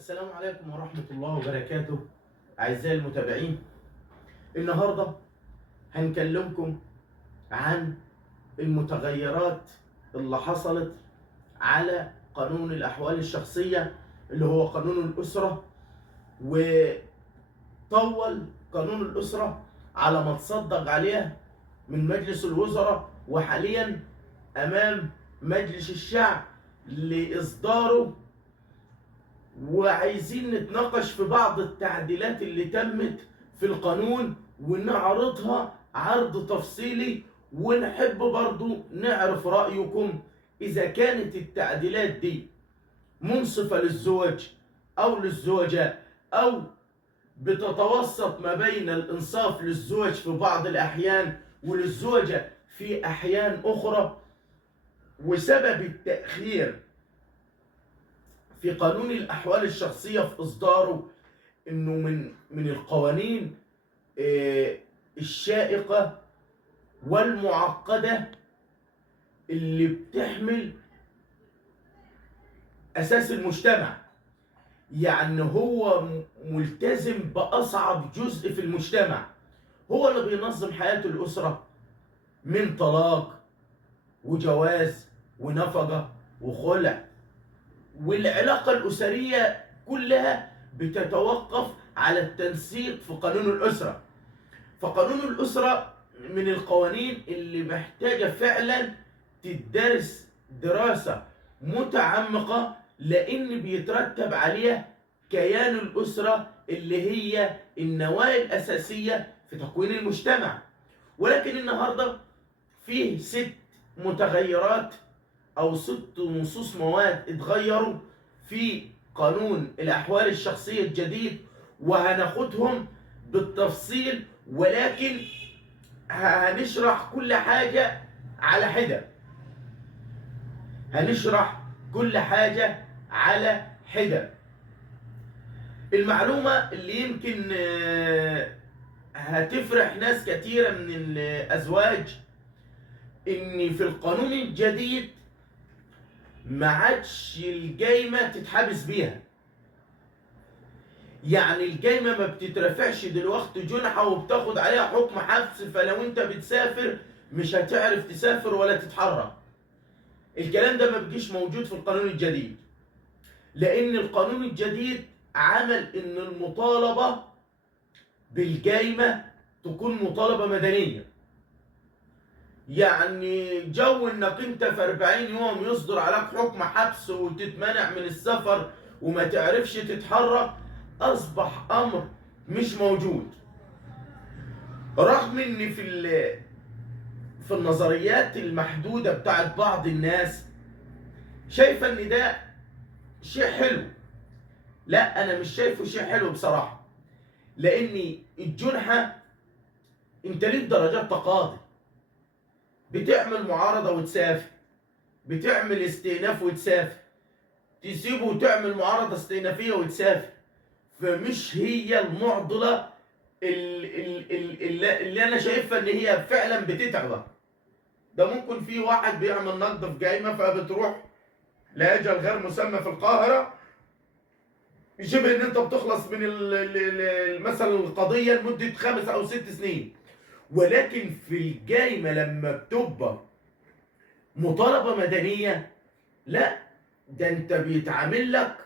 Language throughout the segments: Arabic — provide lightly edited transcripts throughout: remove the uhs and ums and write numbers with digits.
السلام عليكم ورحمة الله وبركاته. أعزائي المتابعين، النهاردة هنكلمكم عن المتغيرات اللي حصلت على قانون الأحوال الشخصية اللي هو قانون الأسرة. وطول قانون الأسرة على ما تصدق عليه من مجلس الوزراء، وحاليا أمام مجلس الشعب لإصداره، وعايزين نتناقش في بعض التعديلات اللي تمت في القانون ونعرضها عرض تفصيلي، ونحب برضو نعرف رأيكم إذا كانت التعديلات دي منصفة للزوج أو للزوجة، أو بتتوسط ما بين الإنصاف للزوج في بعض الأحيان وللزوجة في أحيان أخرى. وسبب التأخير في قانون الأحوال الشخصية في إصداره إنه من القوانين الشائقة والمعقدة اللي بتحمل أساس المجتمع. يعني هو ملتزم بأصعب جزء في المجتمع، هو اللي بينظم حياة الأسرة من طلاق وجواز ونفقة وخلع، والعلاقة الأسرية كلها بتتوقف على التنسيق في قانون الأسرة. فقانون الأسرة من القوانين اللي محتاجة فعلا تدرس دراسة متعمقة، لأن بيترتب عليها كيان الأسرة اللي هي النواة الأساسية في تكوين المجتمع. ولكن النهاردة فيه 6 متغيرات أو 6 نصوص مواد اتغيروا في قانون الأحوال الشخصية الجديد، وهناخدهم بالتفصيل، ولكن هنشرح كل حاجة على حدة. هنشرح كل حاجة على حدة. المعلومة اللي يمكن هتفرح ناس كتيرة من الأزواج إن في القانون الجديد ما عادش الجايمة تتحبس بيها. يعني الجايمة ما بتترفعش دلوقتي جنحة وبتاخد عليها حكم حبس، فلو انت بتسافر مش هتعرف تسافر ولا تتحرك. الكلام ده ما بيجيش موجود في القانون الجديد، لأن القانون الجديد عمل إن المطالبة بالجايمة تكون مطالبة مدنية. يعني جو انك انت في 40 يوم يصدر عليك حكم حبس وتتمنع من السفر وما تعرفش تتحرك اصبح امر مش موجود. رغم ان في النظريات المحدودة بتاعت بعض الناس شايفة ان ده شيء حلو. لا، انا مش شايفه شيء حلو بصراحة، لان الجنحة انت ليك درجات تقاضي. بتعمل معارضة وتسافر، بتعمل استئناف وتسافر، تسيبه وتعمل معارضة استئنافية وتسافر. فمش هي المعضلة اللي أنا شايفها إن هي فعلا بتتعبك. ده ممكن في واحد بيعمل نقد في جايمة فبتروح لأجل غير مسمى في القاهرة، شبه إن أنت بتخلص من مثلا القضية لمدة 5 أو 6 سنين. ولكن في الجايمة لما بتبقى مطالبة مدنية، لا، ده انت بيتعامل لك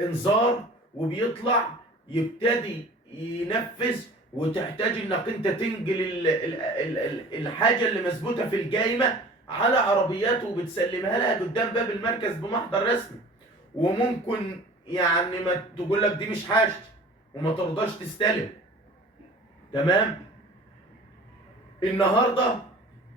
انذار وبيطلع يبتدي ينفذ، وتحتاج انك انت تنقل الحاجة اللي مثبوتة في الجايمة على عربيات وبتسلمها لها قدام باب المركز بمحضر رسمي. وممكن يعني ما تقول لك دي مش حاجتي وما ترضاش تستلم. تمام. النهارده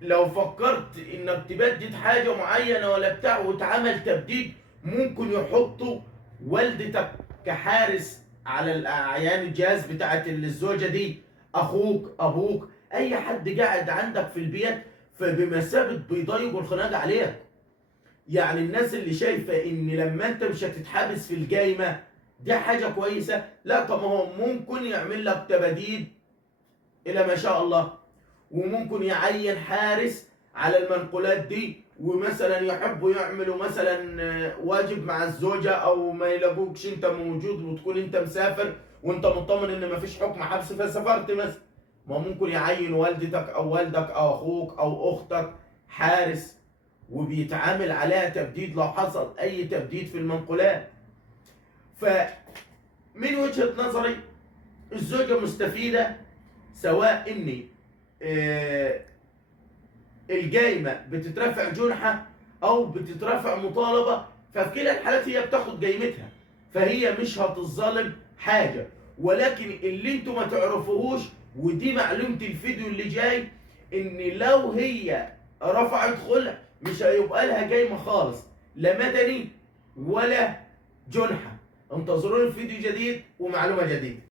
لو فكرت انك تبدد حاجه معينه ولا بتاع واتعمل تبديد، ممكن يحطوا والدتك كحارس على الاعيان الجهاز بتاعت الزوجه دي، اخوك، ابوك، اي حد قاعد عندك في البيت، فبمثابه بيضيقوا الخناق عليك. يعني الناس اللي شايفه ان لما انت مش هتتحبس في الجايمه دي حاجه كويسه، لا، طب هو ممكن يعمل لك تبديد الى ما شاء الله، وممكن يعين حارس على المنقولات دي ومثلا يحبوا يعملوا مثلا واجب مع الزوجة، او ما يلاقوكش انت موجود وتكون انت مسافر وانت مطمن ان مفيش حكم حبس فسافرت مثلا، ما ممكن يعين والدتك او والدك او اخوك او اختك حارس، وبيتعامل عليها تبديد لو حصل اي تبديد في المنقولات. فمن وجهة نظري الزوجة مستفيدة، سواء ان الجايمة بتترفع جنحة او بتترفع مطالبة، ففي كلا الحالات هي بتاخد جايمتها، فهي مش هتظلم حاجة. ولكن اللي انتوا ما تعرفوهوش، ودي معلومة الفيديو اللي جاي، ان لو هي رفعت خلع مش هيبقى لها جايمة خالص، لا مدني ولا جنحة. انتظروني في فيديو جديد ومعلومة جديدة.